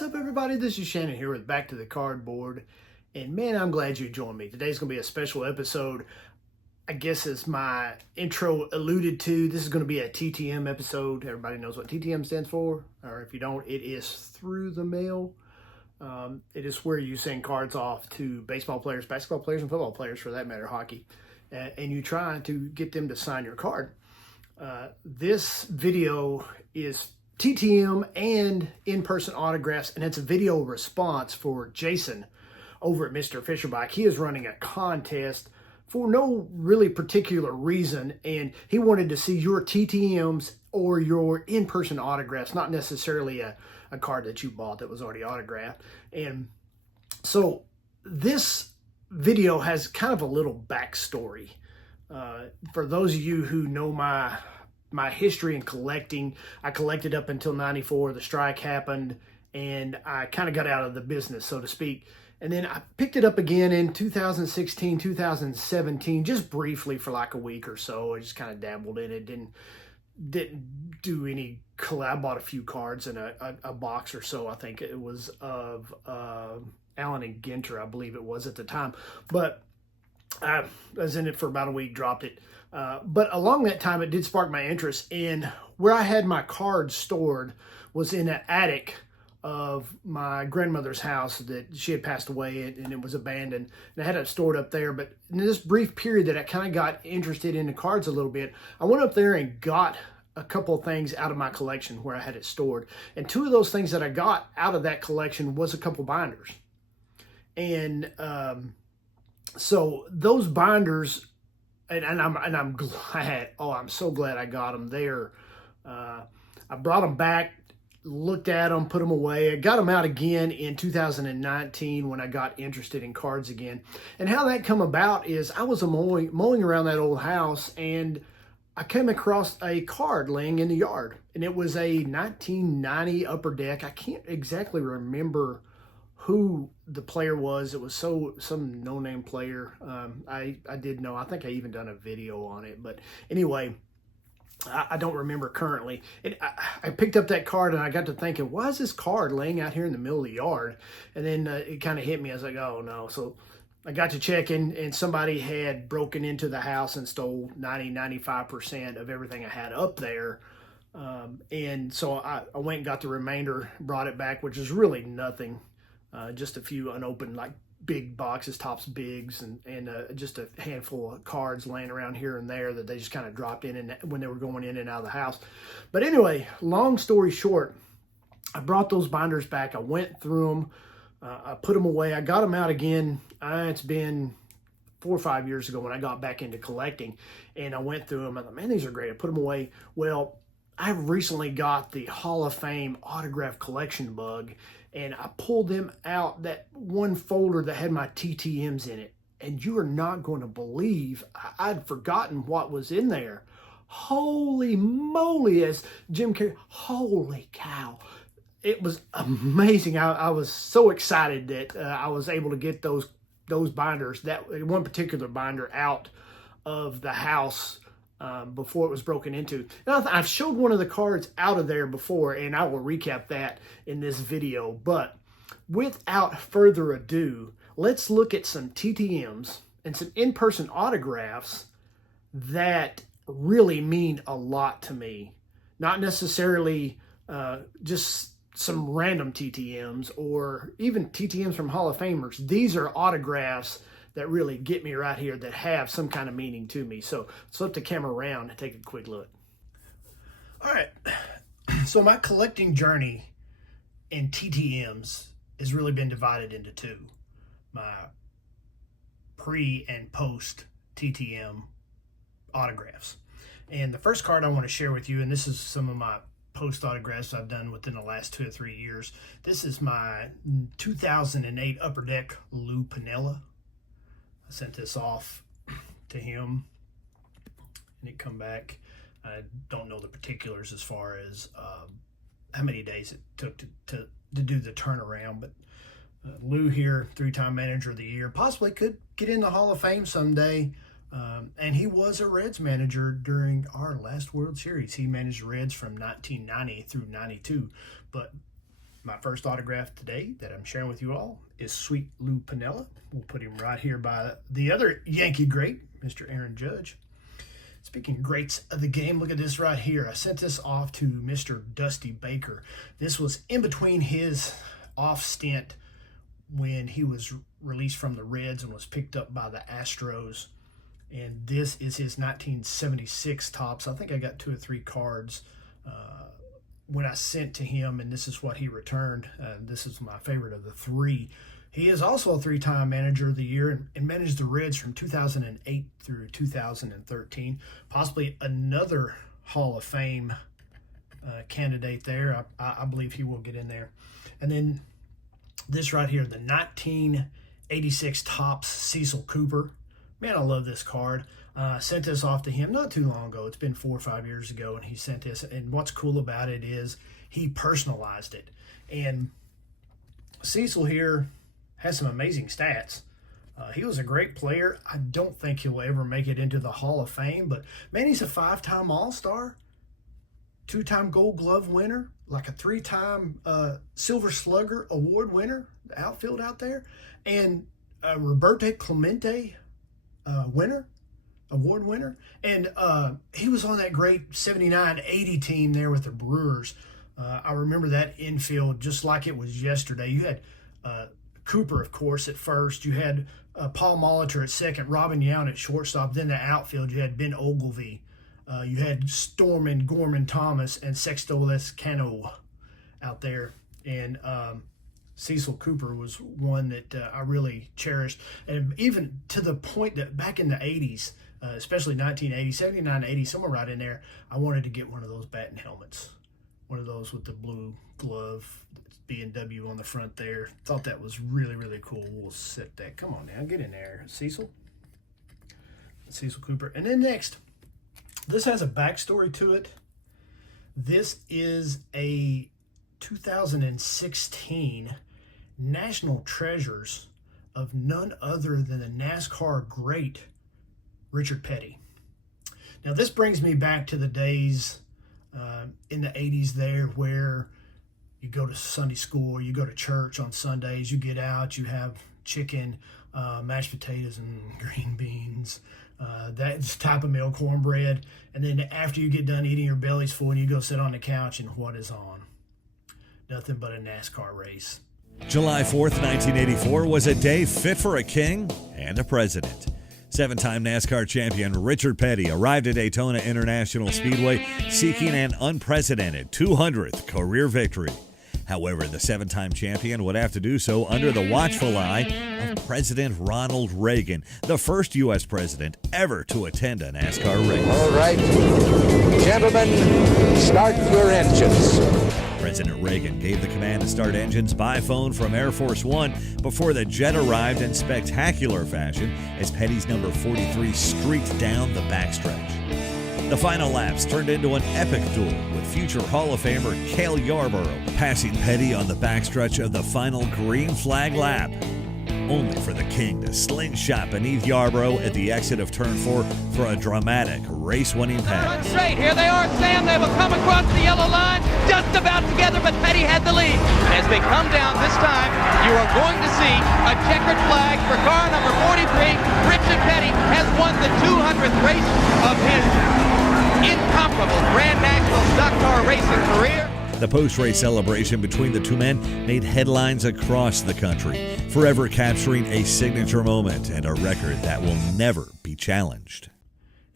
What's up, everybody? This is Shannon here with Back to the Cardboard. And man, I'm glad you joined me. Today's going to be a special episode. I guess as my intro alluded to, this is going to be a TTM episode. Everybody knows what TTM stands for. Or if you don't, it is through the mail. It is where you send cards off to baseball players, basketball players, and football players, for that matter, hockey. And you try to get them to sign your card. This video is TTM and in-person autographs, and it's a video response for Jason over at Mr. Fisherbike. He is running a contest for no really particular reason, and he wanted to see your TTMs or your in-person autographs, not necessarily a card that you bought that was already autographed. And so this video has kind of a little backstory. For those of you who know my history in collecting, I collected up until 94. The strike happened, and I kind of got out of the business, so to speak. And then I picked it up again in 2016, 2017, just briefly for like a week or so. I just kind of dabbled in it. Didn't do any collab. I bought a few cards in a box or so. I think it was of Allen and Ginter, I believe it was at the time. But I was in it for about a week, dropped it. But along that time, it did spark my interest. And where I had my cards stored was in an attic of my grandmother's house that she had passed away, and it was abandoned. And I had it stored up there. But in this brief period that I kind of got interested in the cards a little bit, I went up there and got a couple of things out of my collection where I had it stored. And two of those things that I got out of that collection was a couple binders. And so those binders, and I'm glad. Oh, I'm so glad I got them there. I brought them back, looked at them, put them away. I got them out again in 2019 when I got interested in cards again. And how that come about is I was mowing around that old house, and I came across a card laying in the yard, and it was a 1990 Upper Deck. I can't exactly remember who the player was. It was some no-name player. I did know. I think I even done a video on it. But anyway, I don't remember currently. I picked up that card, and I got to thinking, why is this card laying out here in the middle of the yard? And then it kind of hit me. I was like, oh, no. So I got to checking, and somebody had broken into the house and stole 95% of everything I had up there. And so I went and got the remainder, brought it back, which is really nothing. Just a few unopened, like big boxes, Topps bigs, and just a handful of cards laying around here and there that they just kind of dropped in and when they were going in and out of the house. But anyway, long story short, I brought those binders back. I went through them. I put them away. I got them out again. It's been 4 or 5 years ago when I got back into collecting, and I went through them. I thought, man, these are great. I put them away. Well, I recently got the Hall of Fame autograph collection bug, and I pulled them out, that one folder that had my TTMs in it. And you are not going to believe, I'd forgotten what was in there. Holy moly, as Jim Carrey, holy cow. It was amazing. I was so excited that I was able to get those binders, that one particular binder, out of the house before it was broken into. Now, I've showed one of the cards out of there before, and I will recap that in this video. But without further ado, let's look at some TTMs and some in-person autographs that really mean a lot to me. Not necessarily just some random TTMs or even TTMs from Hall of Famers. These are autographs that really get me right here, that have some kind of meaning to me. So let's flip the camera around and take a quick look. All right, so my collecting journey in TTMs has really been divided into two. My pre and post TTM autographs. And the first card I want to share with you, and this is some of my post autographs I've done within the last 2 or 3 years. This is my 2008 Upper Deck Lou Piniella. I sent this off to him, and it come back. I don't know the particulars as far as how many days it took to do the turnaround, but Lou here, 3-time manager of the year, possibly could get in the Hall of Fame someday. And he was a Reds manager during our last World Series. He managed the Reds from 1990 through 92. But My first autograph today that I'm sharing with you all is Sweet Lou Piniella. We'll put him right here by the other Yankee great, Mr. Aaron Judge. Speaking of greats of the game, look at this right here. I sent this off to Mr. Dusty Baker. This was in between his off stint when he was released from the Reds and was picked up by the Astros. And this is his 1976 Topps. I think I got 2 or 3 cards when I sent to him, and this is what he returned. This is my favorite of the 3. He is also a 3-time manager of the year and managed the Reds from 2008 through 2013. Possibly another Hall of Fame candidate there. I believe he will get in there. And then this right here, the 1986 Topps Cecil Cooper. Man, I love this card. Sent this off to him not too long ago. It's been 4 or 5 years ago, and he sent this. And what's cool about it is he personalized it. And Cecil here has some amazing stats. He was a great player. I don't think he'll ever make it into the Hall of Fame, but man, he's a 5-time All-Star, 2-time Gold Glove winner, like a 3-time Silver Slugger Award winner, the outfield out there, and Roberto Clemente award winner. And he was on that great 79-80 team there with the Brewers. I remember that infield just like it was yesterday. You had Cooper, of course, at first. You had Paul Molitor at second, Robin Yount at shortstop. Then the outfield, you had Ben Ogilvy. You had Storman, Gorman Thomas, and Sexto Lescano out there. And Cecil Cooper was one that I really cherished. And even to the point that back in the 80s, especially 1980, 79, 80, somewhere right in there, I wanted to get one of those batting helmets. One of those with the blue glove, B&W on the front there. Thought that was really, really cool. We'll set that. Come on now, get in there, Cecil. Cecil Cooper. And then next, this has a backstory to it. This is a 2016 National Treasures of none other than the NASCAR great Richard Petty. Now, this brings me back to the days in the 80s there where you go to Sunday school, you go to church on Sundays, you get out, you have chicken, mashed potatoes and green beans, that type of meal, cornbread, and then after you get done eating, your belly's full, and you go sit on the couch, and what is on? Nothing but a NASCAR race. July 4th, 1984 was a day fit for a king and a president. 7-time NASCAR champion Richard Petty arrived at Daytona International Speedway seeking an unprecedented 200th career victory. However, the 7-time champion would have to do so under the watchful eye of President Ronald Reagan, the first U.S. president ever to attend a NASCAR race. All right, gentlemen, start your engines. President Reagan gave the command to start engines by phone from Air Force One before the jet arrived in spectacular fashion as Petty's number 43 streaked down the backstretch. The final laps turned into an epic duel with future Hall of Famer Cale Yarborough passing Petty on the backstretch of the final green flag lap, only for the king to slingshot beneath Yarborough at the exit of Turn 4 for a dramatic race-winning pass. Run straight. Here they are, Sam. They will come across the yellow line just about together, but Petty had the lead. As they come down this time, you are going to see a checkered flag for car number 43. Richard Petty has won the 200th race of his incomparable Grand National stock car racing career. The post-race celebration between the two men made headlines across the country, forever capturing a signature moment and a record that will never be challenged.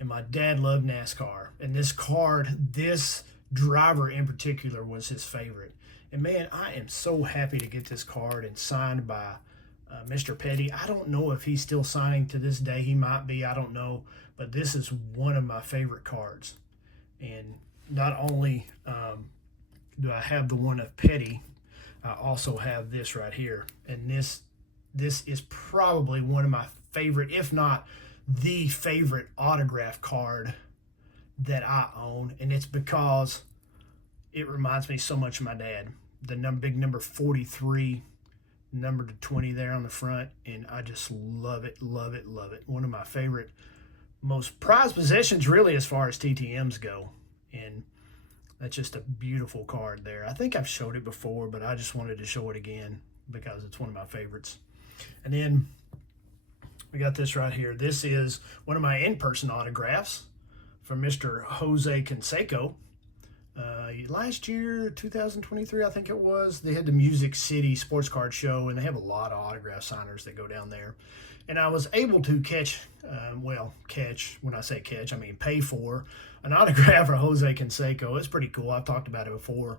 And my dad loved NASCAR. And this card, this driver in particular, was his favorite. And man, I am so happy to get this card and signed by Mr. Petty. I don't know if he's still signing to this day. He might be, I don't know. But this is one of my favorite cards. And not only do I have the one of Petty, I also have this right here. And this is probably one of my favorite, if not the favorite autograph card that I own. And it's because it reminds me so much of my dad. The big number 43, number to 20 there on the front. And I just love it, love it, love it. One of my favorite, most prized possessions really as far as TTMs go. And That's just a beautiful card there. I think I've showed it before, but I just wanted to show it again because it's one of my favorites. And then we got this right here. This is one of my in-person autographs from Mr. Jose Canseco. Last year, 2023, I think it was, they had the Music City Sports Card Show, and they have a lot of autograph signers that go down there. And I was able to catch, when I say catch, I mean pay for an autograph for Jose Canseco. It's pretty cool. I've talked about it before.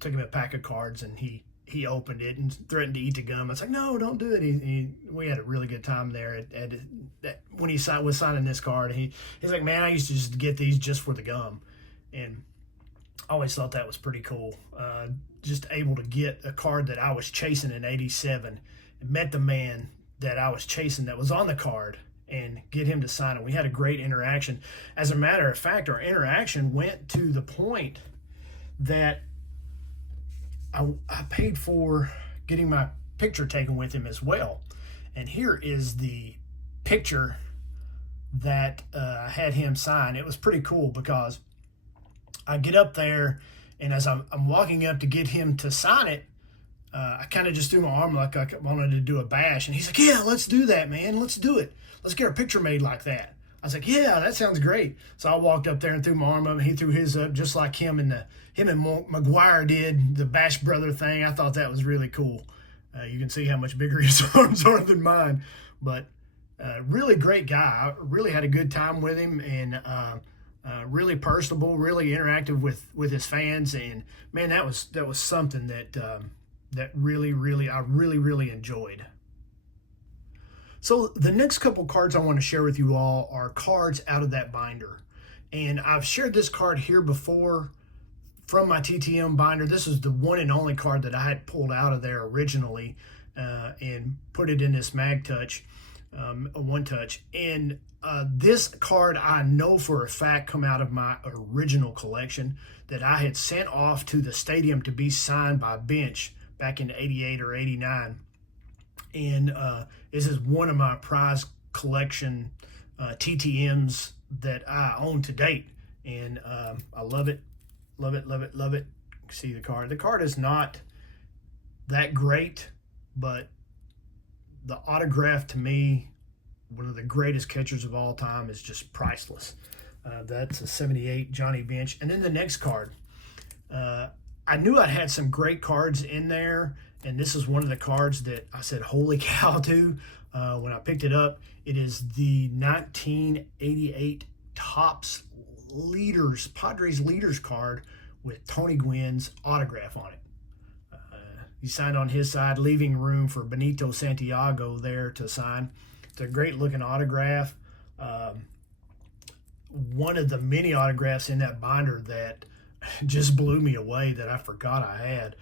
Took him a pack of cards, and he opened it and threatened to eat the gum. I was like, no, don't do it. We had a really good time there when he was signing this card. He's like, man, I used to just get these just for the gum. And I always thought that was pretty cool. Just able to get a card that I was chasing in '87 and met the man that I was chasing that was on the card and get him to sign it. We had a great interaction. As a matter of fact, our interaction went to the point that I paid for getting my picture taken with him as well. And here is the picture that I had him sign. It was pretty cool because I get up there, and as I'm walking up to get him to sign it, I kind of just threw my arm like I wanted to do a bash. And he's like, yeah, let's do that, man. Let's do it. Let's get our picture made like that. I was like, yeah, that sounds great. So I walked up there and threw my arm up, and he threw his up just like him and McGuire did, the Bash Brother thing. I thought that was really cool. You can see how much bigger his arms are than mine. But really great guy. I really had a good time with him, and really personable, really interactive with his fans. And, man, that was something that really I really enjoyed. So the next couple cards I want to share with you all are cards out of that binder. And I've shared this card here before from my TTM binder. This is the one and only card that I had pulled out of there originally and put it in this Mag Touch, a One Touch. And this card I know for a fact come out of my original collection that I had sent off to the stadium to be signed by Bench back in '88 or '89. And this is one of my prize collection TTMs that I own to date. And I love it. See the card. The card is not that great, but the autograph to me, one of the greatest catchers of all time, is just priceless. That's a '78 Johnny Bench. And then the next card. I knew I had some great cards in there, and this is one of the cards that I said, holy cow, to when I picked it up. It is the 1988 Topps Padres Leaders card with Tony Gwynn's autograph on it. He signed on his side, leaving room for Benito Santiago there to sign. It's a great looking autograph. One of the many autographs in that binder that just blew me away that I forgot I had.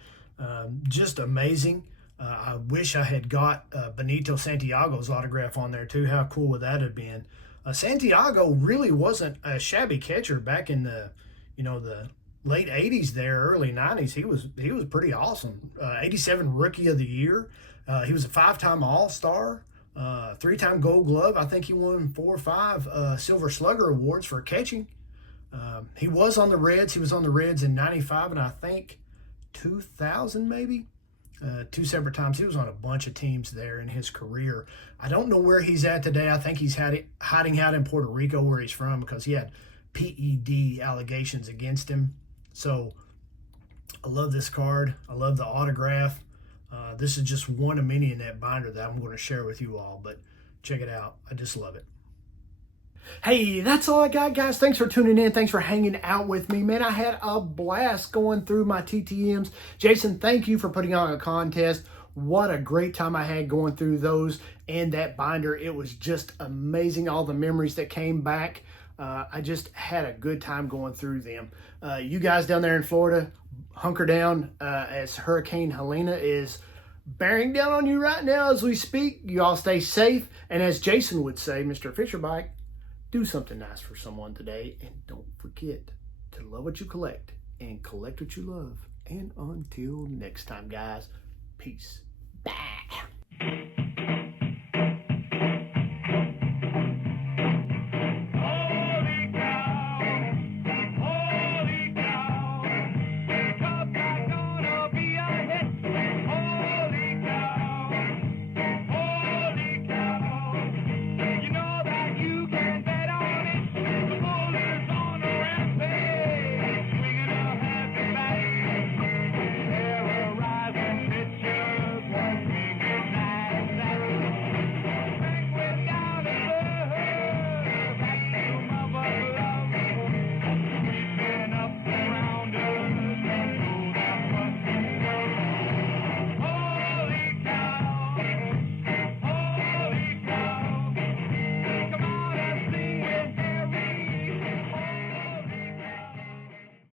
Just amazing. I wish I had got Benito Santiago's autograph on there too. How cool would that have been? Santiago really wasn't a shabby catcher back in the late '80s there, early '90s. He was pretty awesome. '87 Rookie of the Year. He was a 5-time All-Star, 3-time Gold Glove. I think he won 4 or 5 Silver Slugger awards for catching. He was on the Reds. He was on the Reds in '95 and I think 2000 maybe. 2 separate times. He was on a bunch of teams there in his career. I don't know where he's at today. I think he's hiding out in Puerto Rico where he's from because he had PED allegations against him. So I love this card. I love the autograph. This is just one of many in that binder that I'm going to share with you all, but check it out. I just love it. Hey, that's all I got, guys. Thanks for tuning in. Thanks for hanging out with me. Man, I had a blast going through my TTMs. Jason, thank you for putting on a contest. What a great time I had going through those and that binder. It was just amazing, all the memories that came back. I just had a good time going through them. You guys down there in Florida, hunker down as Hurricane Helena is bearing down on you right now as we speak. You all stay safe. And as Jason would say, Mr. Fisherbike, do something nice for someone today, and don't forget to love what you collect and collect what you love. And until next time, guys, peace. Bye.